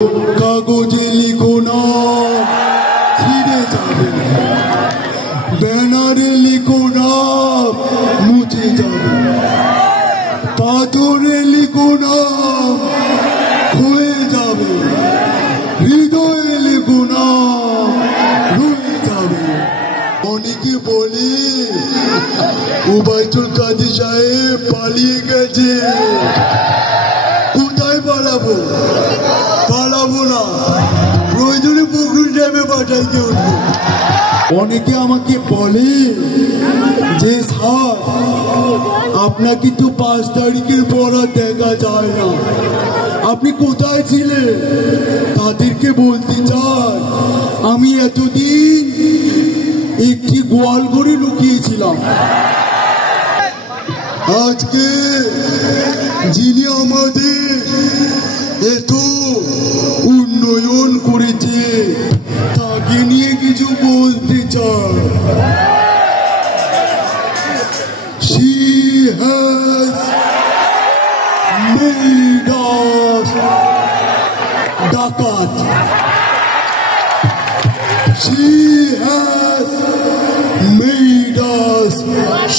কাগজে লিখো না ছিঁড়ে যাবে, ব্যানারে লিখো না মুছে যাবে, পাথরে লিখো না ক্ষয়ে যাবে, হৃদয়ে লিখো না রয়ে যাবে। অনেকে বলে ওবায়দুল কাদের সাহেব পালিয়ে গেছে। কোথায় পালাবো? পালাবো না, প্রয়োজনে বকরুল ড্যামে পাঠাই কেউ। অনেকে আমাকে বলে যে স্যার আপনাকে তো 5 তারিখের পর আর দেখা যায় না, আপনি কোথায় ছিলেন? তাদেরকে বলতে চাই আমি এতদিন একটি গোয়াল ঘরে লুকিয়েছিলাম। আজকে যিনি আমাদের এত উন্নয়ন করেছে তাকে নিয়ে কিছু বলতে চাই। She has made us ডাকাত। She has made us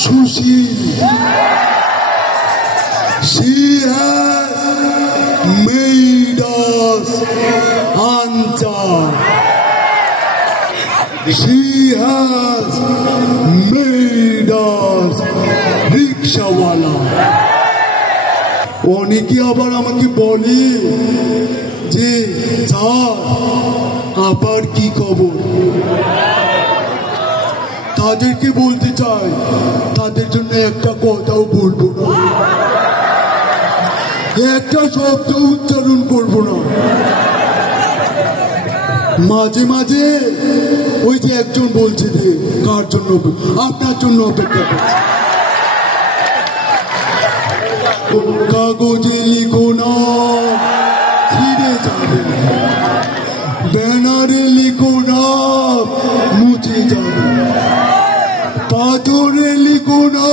Sushil. She has made us unjust. She has made us রিক্সাওয়ালা। অনেকে আবার আমাকে বলে যে স্যার আবার কি খবর? তাদেরকে বলতে চাই তাদের জন্য একটা কথাও বলবো না, একটা শব্দ উচ্চারণ করবো না। মাঝে মাঝে ওই যে একজন বলছে যে কার জন্য? আপনার জন্য অপেক্ষা করছে। কাগজে লিখো না ছিঁড়ে যাবে, ব্যানারে লিখো না মুছে যাবে, পাথরে লিখো না